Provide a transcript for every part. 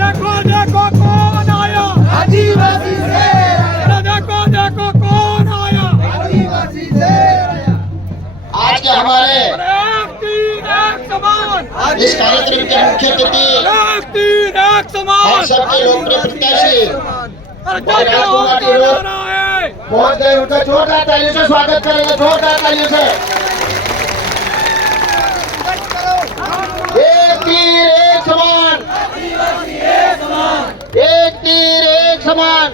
देखो देखो कौन आया, आदिवासी शेर, देखो देखो कौन आया, आदिवासी शेर। आज के हमारे एक तीन एक समान, इस कार्यक्रम के मुख्य अतिथि एक तीन एक हम समान, सबके लोकप्रिय प्रत्याशी अरे क्या क्या होने जा रहा है? पहुंच गए। उनका जोरदार तालियों से स्वागत करेंगे, जोरदार तालियों से। एक तीर एक समान, एक तीर एक समान,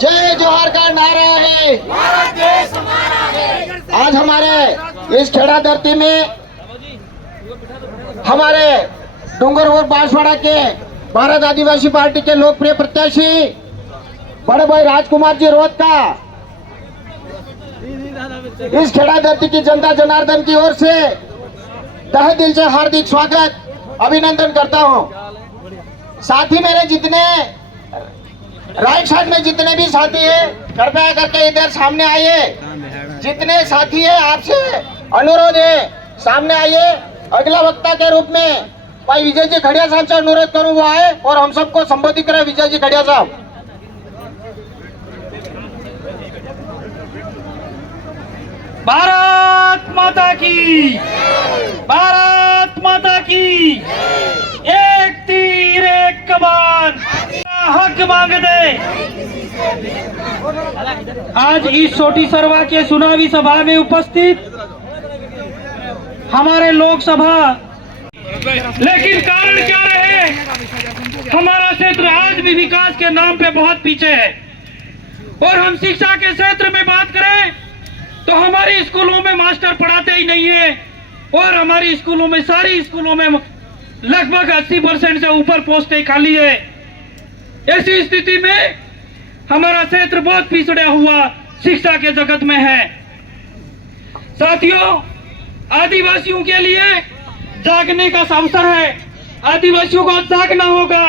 जय जोहार का नारा है। आज हमारे इस खेड़ा धरती में हमारे डूंगरपुर बांसवाड़ा के भारत आदिवासी पार्टी के लोकप्रिय प्रत्याशी बड़े भाई राजकुमार जी रोहत का इस खेड़ा धरती की जनता जनार्दन की ओर से तहे दिल से हार्दिक स्वागत अभिनंदन करता हूं। साथ ही मेरे जितने राइट साइड में जितने भी साथी हैं, कृपया करके इधर सामने आइए। जितने साथी हैं आपसे अनुरोध है, सामने आइए। अगला वक्ता के रूप में भाई विजय जी खड़िया साहब से अनुरोध करूं वो आए और हम सबको संबोधित करें। विजय जी खड़िया साहब। भारत माता की, भारत माता की। एक तीर एक कमान, हक मांग दे। आज इस छोटी सरवा के चुनावी सभा में उपस्थित हमारे लोकसभा, लेकिन कारण क्या रहे, हमारा क्षेत्र आज भी विकास के नाम पे बहुत पीछे है। और हम शिक्षा के क्षेत्र में बात करें तो हमारे स्कूलों में मास्टर पढ़ाते ही नहीं है, और हमारी स्कूलों में, सारी स्कूलों में लगभग 80% से ऊपर पोस्टें खाली है। ऐसी स्थिति में हमारा क्षेत्र बहुत पिछड़ा हुआ शिक्षा के जगत में है। साथियों, आदिवासियों के लिए जागने का अवसर है। आदिवासियों को जागना होगा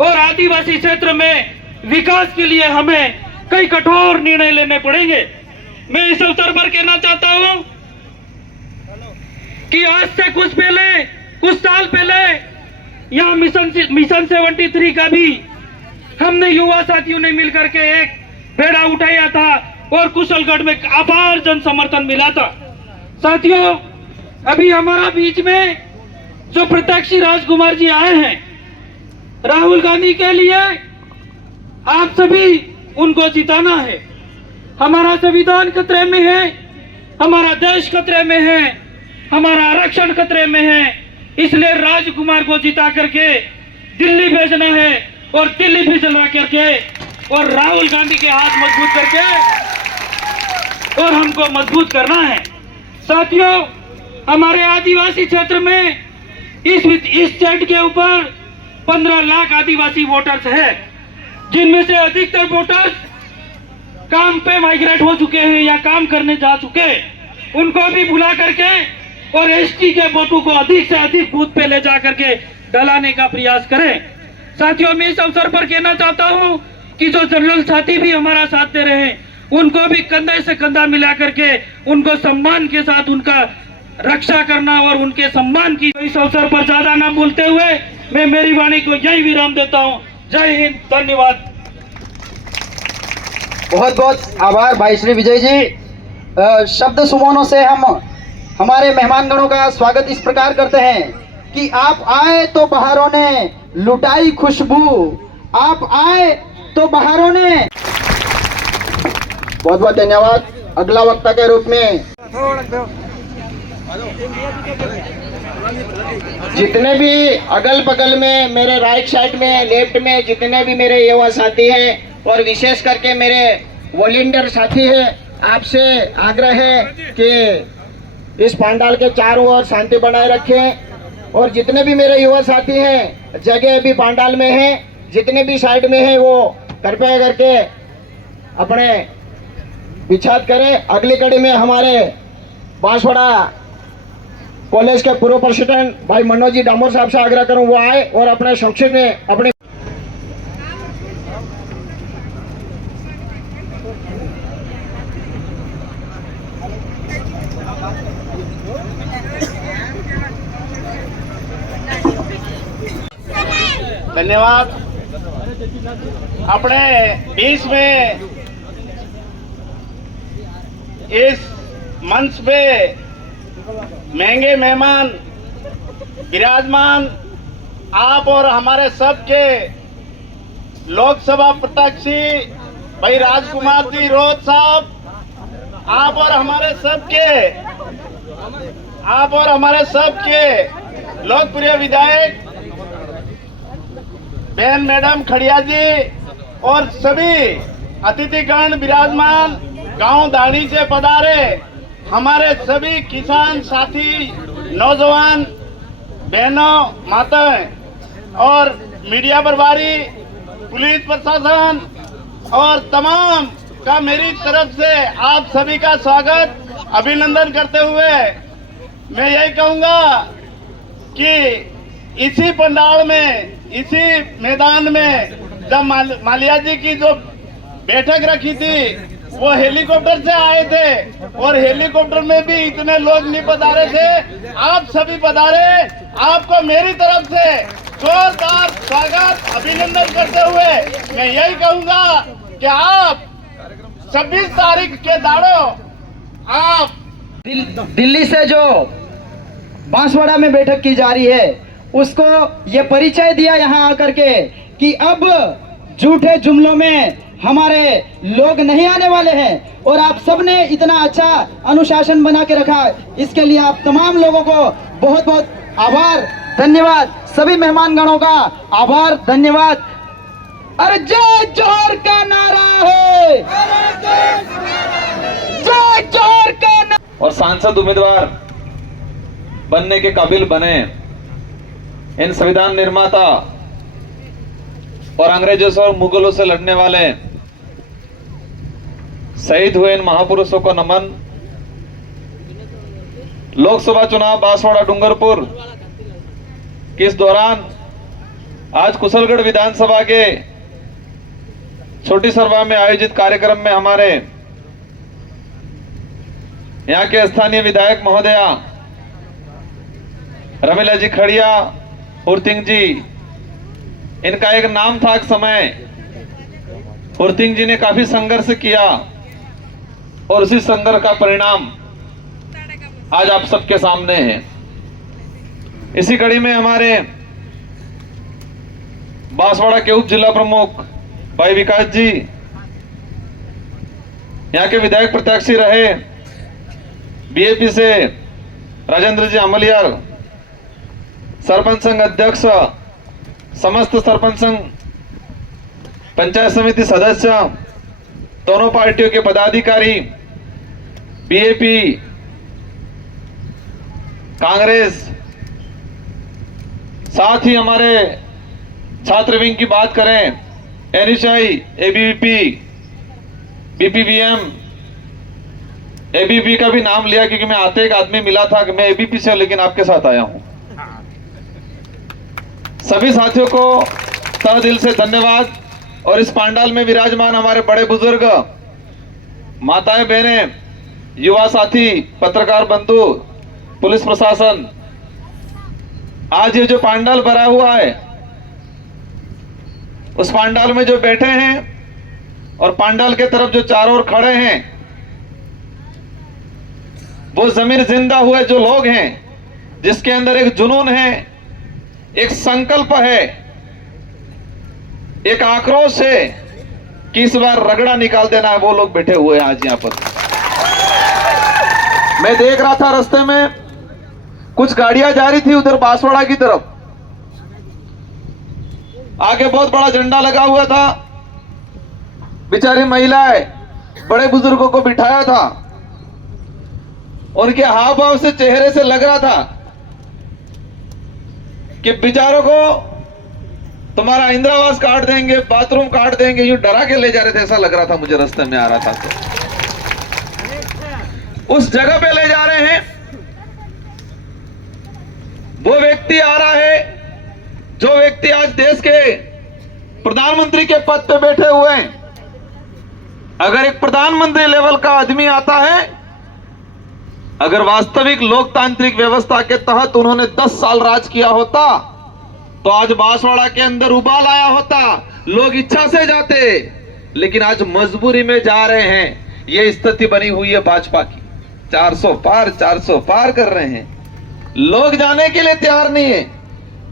और आदिवासी क्षेत्र में विकास के लिए हमें कई कठोर निर्णय लेने पड़ेंगे। मैं इस अवसर पर कहना चाहता हूं कि आज से कुछ साल पहले यहाँ मिशन 73 का भी हमने युवा साथियों ने मिलकर के एक बेड़ा उठाया था और कुशलगढ़ में अपार जन समर्थन मिला था। साथियों, अभी हमारा बीच में जो प्रत्याशी राजकुमार जी आए हैं राहुल गांधी के लिए, आप सभी उनको जिताना है। हमारा संविधान खतरे में है, हमारा देश खतरे में है। हमारा आरक्षण खतरे में है, इसलिए राजकुमार को जिता करके दिल्ली भेजना है और दिल्ली भिजवा करके और राहुल गांधी के हाथ मजबूत करके और हमको मजबूत करना है। साथियों, हमारे आदिवासी क्षेत्र में इस स्टेट के ऊपर 15 लाख आदिवासी वोटर्स है, जिनमें से अधिकतर वोटर्स काम पे माइग्रेट हो चुके हैं या काम करने जा चुके हैं। उनको भी बुला करके और एसटी के वोटों को अधिक से अधिक बूथ पे ले जा करके डलाने का प्रयास करें। साथियों, मैं इस अवसर पर कहना चाहता हूं कि जो जनरल साथी भी हमारा साथ दे रहे हैं, उनको भी कंधे से कंधा मिला करके उनको सम्मान के साथ उनका रक्षा करना और उनके सम्मान की। इस अवसर पर ज्यादा ना बोलते हुए मैं मेरी वाणी को यही विराम देता हूं। जय हिंद, धन्यवाद। बहुत बहुत आभार भाई श्री विजय जी। शब्द सुमनों से हम हमारे मेहमानगणों का स्वागत इस प्रकार करते हैं कि आप आए तो बहारों ने लुटाई खुशबू, आप आए तो बहारों ने। बहुत बहुत धन्यवाद। अगला वक्ता के रूप में जितने भी अगल बगल में मेरे राइट साइड में लेफ्ट में जितने भी मेरे युवा साथी हैं और विशेष करके मेरे वॉलंटियर साथी हैं, आपसे आग्रह है कि इस पंडाल के चारों ओर शांति बनाए रखें और जितने भी मेरे युवा साथी हैं जगह भी पंडाल में हैं, जितने भी साइड में हैं वो कृपया करके अपने बिछात करें। अगली कड़ी में हमारे बांसवाड़ा कॉलेज के पूर्व प्रेसिडेंट भाई मनोज जी डामोर साहब से आग्रह करूं वो आए और अपने संक्षिप्त में अपने धन्यवाद। अपने बीच में इस मंच पे महंगे मेहमान विराजमान आप और हमारे सबके लोकसभा प्रत्याशी भाई राजकुमार जी रोज साहब, आप और हमारे सबके लोकप्रिय विधायक बहन मैडम खड़िया जी और सभी अतिथिगण विराजमान, गांव दाढ़ी से पधारे हमारे सभी किसान साथी, नौजवान बहनों, माताएं और मीडिया प्रभारी, पुलिस प्रशासन और तमाम का मेरी तरफ से आप सभी का स्वागत अभिनंदन करते हुए मैं यही कहूंगा कि इसी पंडाल में, इसी मैदान में जब मालिया जी की जो बैठक रखी थी वो हेलीकॉप्टर से आए थे और हेलीकॉप्टर में भी इतने लोग नहीं पधारे थे। आप सभी पधारे, आपको मेरी तरफ से जोरदार स्वागत अभिनंदन करते हुए मैं यही कहूंगा कि आप 26 तारीख के दाड़ो आप दिल्ली से जो बांसवाड़ा में बैठक की जा रही है उसको ये परिचय दिया यहाँ आकर के कि अब झूठे जुमलों में हमारे लोग नहीं आने वाले हैं और आप सबने इतना अच्छा अनुशासन बना के रखा, इसके लिए आप तमाम लोगों को बहुत बहुत आभार, धन्यवाद। सभी मेहमानगणों का आभार, धन्यवाद। अरे जय जोहर का नारा है, जय जोहर का नारा। और सांसद उम्मीदवार बनने के काबिल बने इन संविधान निर्माता और अंग्रेजों से और मुगलों से लड़ने वाले शहीद हुए इन महापुरुषों को नमन। लोकसभा चुनाव बांसवाड़ा डूंगरपुर के इस दौरान आज कुशलगढ़ विधानसभा के छोटी सरवा में आयोजित कार्यक्रम में हमारे यहाँ के स्थानीय विधायक महोदया रमीला जी खड़िया हुरतिंग जी, इनका एक नाम था एक समय। हुरतिंग जी ने काफी संघर्ष किया और उसी संघर्ष का परिणाम आज आप सबके सामने है। इसी कड़ी में हमारे बांसवाड़ा के उप जिला प्रमुख भाई विकास जी, यहाँ के विधायक प्रत्याशी रहे बीएपी से राजेंद्र जी अमलियार, सरपंच संघ अध्यक्ष, समस्त सरपंच संघ पंचायत समिति सदस्य, दोनों पार्टियों के पदाधिकारी, बीएपी, कांग्रेस, साथ ही हमारे छात्र विंग की बात करें, एनएसआई, एबीवीपी, बीपीवीएम, एबीपी का भी नाम लिया क्योंकि मैं आते एक आदमी मिला था कि मैं एबीपी से लेकिन आपके साथ आया हूं। सभी साथियों को तहे दिल से धन्यवाद। और इस पंडाल में विराजमान हमारे बड़े बुजुर्ग, माताएं, बहनें, युवा साथी, पत्रकार बंधु, पुलिस प्रशासन, आज ये जो पंडाल भरा हुआ है, उस पंडाल में जो बैठे हैं और पंडाल के तरफ जो चारों ओर खड़े हैं, वो जमीर जिंदा हुए जो लोग हैं, जिसके अंदर एक जुनून है, एक संकल्प है, एक आक्रोश है कि इस बार रगड़ा निकाल देना है, वो लोग बैठे हुए हैं आज यहां पर। मैं देख रहा था रास्ते में कुछ गाड़ियां जा रही थी उधर बांसवाड़ा की तरफ, आगे बहुत बड़ा झंडा लगा हुआ था, बेचारी महिलाएं बड़े बुजुर्गों को बिठाया था, उनके हाव भाव से, चेहरे से लग रहा था कि बेचारों को तुम्हारा इंदिरावास काट देंगे, बाथरूम काट देंगे, यूं डरा के ले जा रहे थे, ऐसा लग रहा था मुझे रास्ते में आ रहा था। तो उस जगह पे ले जा रहे हैं, वो व्यक्ति आ रहा है जो व्यक्ति आज देश के प्रधानमंत्री के पद पे बैठे हुए हैं। अगर एक प्रधानमंत्री लेवल का आदमी आता है, अगर वास्तविक लोकतांत्रिक व्यवस्था के तहत उन्होंने 10 साल राज किया होता तो आज बांसवाड़ा के अंदर उबाल आया होता, लोग इच्छा से जाते, लेकिन आज मजबूरी में जा रहे हैं। ये स्थिति बनी हुई है भाजपा की, 400 पार कर रहे हैं, लोग जाने के लिए तैयार नहीं है।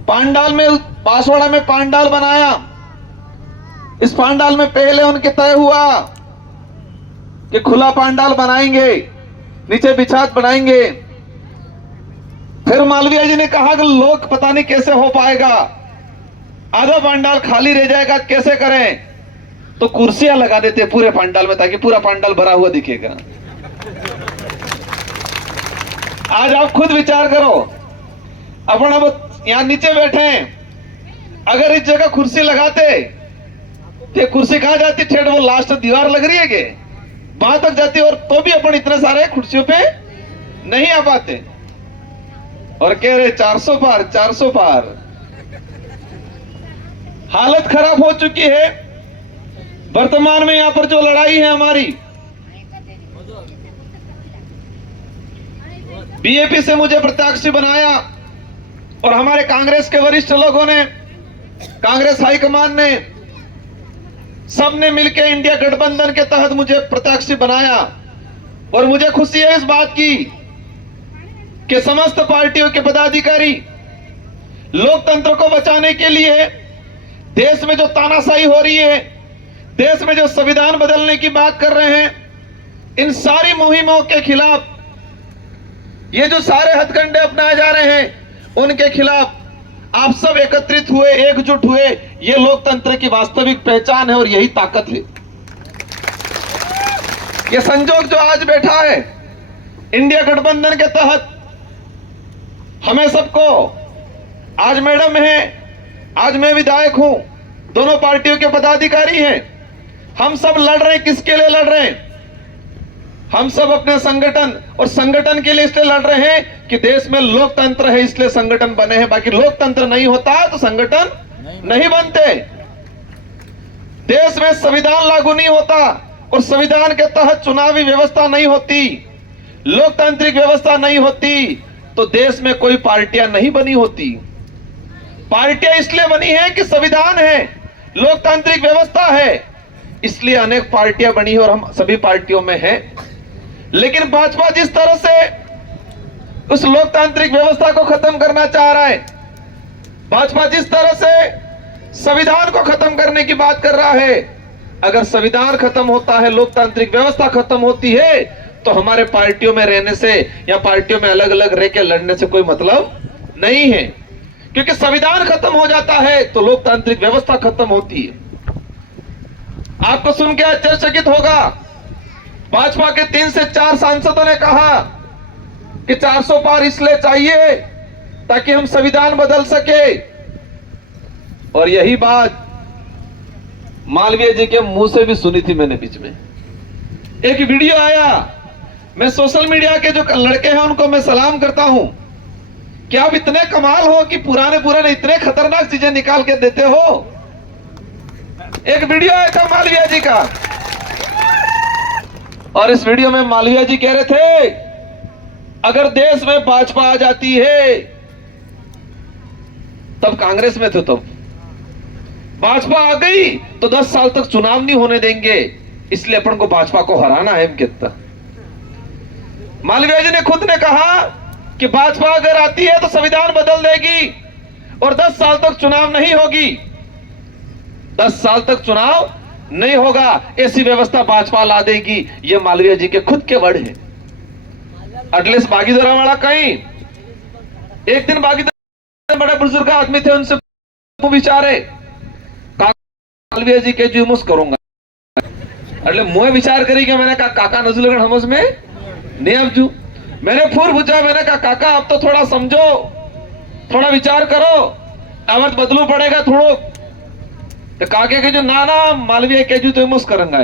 पंडाल में, बांसवाड़ा में पंडाल बनाया, इस पंडाल में पहले उनके तय हुआ कि खुला पंडाल बनाएंगे, नीचे बिछात बनाएंगे। फिर मालवीय जी ने कहा कि लोग पता नहीं कैसे हो पाएगा, आधा पंडाल खाली रह जाएगा, कैसे करें? तो कुर्सियां लगा देते पूरे पंडाल में ताकि पूरा पंडाल भरा हुआ दिखेगा। आज आप खुद विचार करो, अपन अब यहां नीचे बैठे हैं, अगर इस जगह कुर्सी लगाते तो कुर्सी कहां जाती? ठेठ वो लास्ट दीवार लग रही है कि वहां तक जाती, और तो भी अपन इतने सारे कुर्सियों पे नहीं आ पाते, और कह रहे 400 पार। हालत खराब हो चुकी है। वर्तमान में यहां पर जो लड़ाई है हमारी, बीएपी से मुझे प्रत्याशी बनाया और हमारे कांग्रेस के वरिष्ठ लोगों ने, कांग्रेस हाईकमान ने, सबने मिलकर इंडिया गठबंधन के तहत मुझे प्रत्याशी बनाया। और मुझे खुशी है इस बात की कि समस्त पार्टियों के पदाधिकारी लोकतंत्र को बचाने के लिए, देश में जो तानाशाही हो रही है, देश में जो संविधान बदलने की बात कर रहे हैं, इन सारी मुहिमों के खिलाफ, ये जो सारे हथकंडे अपनाए जा रहे हैं, उनके खिलाफ आप सब एकत्रित हुए, एकजुट हुए। ये लोकतंत्र की वास्तविक पहचान है और यही ताकत है। ये संजोग जो आज बैठा है इंडिया गठबंधन के तहत, हमें सबको, आज मैडम है, आज मैं विधायक हूं, दोनों पार्टियों के पदाधिकारी हैं, हम सब लड़ रहे हैं। किसके लिए लड़ रहे हैं? हम सब अपने संगठन, और संगठन के लिए इसलिए लड़ रहे हैं कि देश में लोकतंत्र है, इसलिए संगठन बने हैं। बाकी लोकतंत्र नहीं होता तो संगठन नहीं बनते। देश में संविधान लागू नहीं होता और संविधान के तहत चुनावी व्यवस्था नहीं होती, लोकतांत्रिक व्यवस्था नहीं होती, तो देश में कोई पार्टियां नहीं बनी होती। पार्टियां इसलिए बनी है कि संविधान है, लोकतांत्रिक व्यवस्था है, इसलिए अनेक पार्टियां बनी है और हम सभी पार्टियों में हैं। लेकिन भाजपा जिस तरह से उस लोकतांत्रिक व्यवस्था को खत्म करना चाह रहा है, भाजपा जिस तरह से संविधान को खत्म करने की बात कर रहा है, अगर संविधान खत्म होता है, लोकतांत्रिक व्यवस्था खत्म होती है, तो हमारे पार्टियों में रहने से या पार्टियों में अलग अलग रह के लड़ने से कोई मतलब नहीं है, क्योंकि संविधान खत्म हो जाता है तो लोकतांत्रिक व्यवस्था खत्म होती है। आपको सुन के आश्चर्यचकित होगा, भाजपा के 3 से 4 सांसदों ने कहा कि 400 पार इसलिए चाहिए ताकि हम संविधान बदल सके, और यही बात मालवीय जी के मुंह से भी सुनी थी मैंने। बीच में एक वीडियो आया, मैं सोशल मीडिया के जो लड़के हैं उनको मैं सलाम करता हूं कि आप इतने कमाल हो कि पुराने पुराने इतने खतरनाक चीजें निकाल के देते हो। एक वीडियो आया था मालवीय जी का, और इस वीडियो में मालवीय जी कह रहे थे अगर देश में भाजपा आ जाती है, तब कांग्रेस में थे, तब भाजपा आ गई तो 10 साल तक चुनाव नहीं होने देंगे, इसलिए अपन को भाजपा को हराना है। कितना मालवीय जी ने खुद ने कहा कि भाजपा अगर आती है तो संविधान बदल देगी और 10 साल तक चुनाव नहीं होगी, 10 साल तक चुनाव नहीं होगा, ऐसी व्यवस्था भाजपा ला देगी। ये मालवीय जी के खुद के वर्ड हैं। अटलेस बागीदरा वाला कहीं एक दिन बागीदरा बड़े बुजुर्ग आदमी थे, उनसे विचारे मालवीय जी के जुमूस करूंगा, એટલે મોય વિચાર કરી કે मैंने कहा काका नजू लगन हमस में नहीं अब जू मैंने फिर पूछा, मैंने कहा काका अब तो थोड़ा समझो, थोड़ा विचार करो, आवत बदलू पड़ेगा थोड़ो। तो काके के जो ना ना मालवीय के जू तो मुस करूंगा।